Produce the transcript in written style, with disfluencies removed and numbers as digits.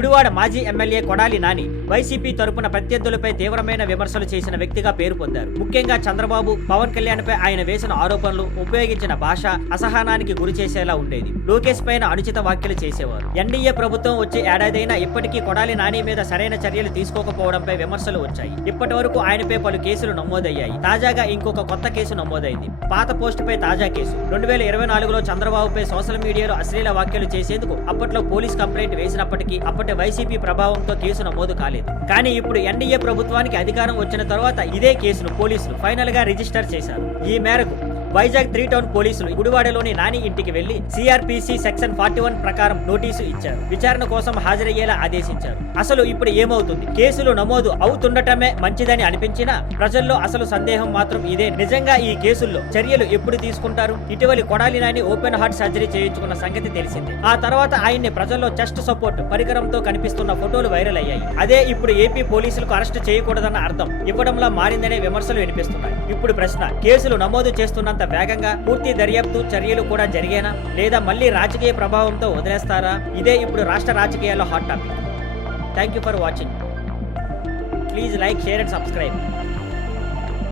గుడివాడ మాజీ MLA Kodali Nani YCP తరపున ప్రత్యర్థులపై తీవ్రమైన విమర్శలు చేసిన వ్యక్తిగా పేరు పొందారు. ముఖ్యంగా చంద్రబాబు, పవన్ కళ్యాణ్ పై ఆయన వేసిన ఆరోపణలు, ఉపయోగించిన భాష అసహనానికి గురి చేసేలా ఉండేది. లోకేష్ పైన అనుచిత వ్యాఖ్యలు చేసేవారు. ఎన్డీఏ ప్రభుత్వం వచ్చే ఏడాదైనా ఇప్పటికీ కొడాలి నాని మీద సరైన చర్యలు తీసుకోకపోవడంపై విమర్శలు వచ్చాయి. ఇప్పటి వరకు ఆయనపై పలు కేసులు నమోదయ్యాయి. తాజాగా ఇంకొక కొత్త కేసు నమోదైంది. పాత పోస్టుపై తాజా కేసు. 2024లో చంద్రబాబుపై సోషల్ మీడియాలో అశ్లీల వ్యాఖ్యలు చేసేందుకు అప్పట్లో పోలీస్ కంప్లైంట్ వేసినప్పటికీ అప్పటి వైసీపీ ప్రభావంతో కేసు నమోదు కాలేదు. కానీ ఇప్పుడు ఎన్డీఏ ప్రభుత్వానికి అధికారం వచ్చిన తర్వాత ఇదే కేసును పోలీసులు ఫైనల్ గా రిజిస్టర్ చేశారు. ఈ మేరకు వైజాగ్ 3 టౌన్ పోలీసులు గుడివాడలోని నాని ఇంటికి వెళ్లి సిఆర్పిసి సెక్షన్ 41 ప్రకారం నోటీసు ఇచ్చారు. విచారణ కోసం హాజరయ్యేలా ఆదేశించారు. అసలు ఇప్పుడు ఏమవుతుంది? కేసులు నమోదు అవుతుండటమే మంచిదని అనిపించినా ప్రజల్లో అసలు సందేహం మాత్రం ఇదే. నిజంగా ఈ కేసుల్లో చర్యలు ఎప్పుడు తీసుకుంటారు? ఇటీవలి Kodali Nani open heart surgery చేయించుకున్న సంగతి తెలిసింది. ఆ తర్వాత ఆయన్ని ప్రజల్లో చెస్ట్ సపోర్ట్ పరికరంతో కనిపిస్తున్న ఫోటోలు వైరల్ అయ్యాయి. అదే ఇప్పుడు ఏపీ పోలీసులకు అరెస్ట్ చేయకూడదన్న అర్థం ఇవ్వడంలా మారిందనే విమర్శలు వినిపిస్తున్నాయి. ఇప్పుడు ప్రశ్న, కేసులు నమోదు చేస్తున్నంత వేగంగా పూర్తి దర్యాప్తు చర్యలు కూడా జరిగేనా, లేదా మళ్ళీ రాజకీయ ప్రభావంతో వదిలేస్తారా? ఇదే ఇప్పుడు రాష్ట్ర రాజకీయాల్లో hot topic. Thank you for watching. Please like, share and subscribe.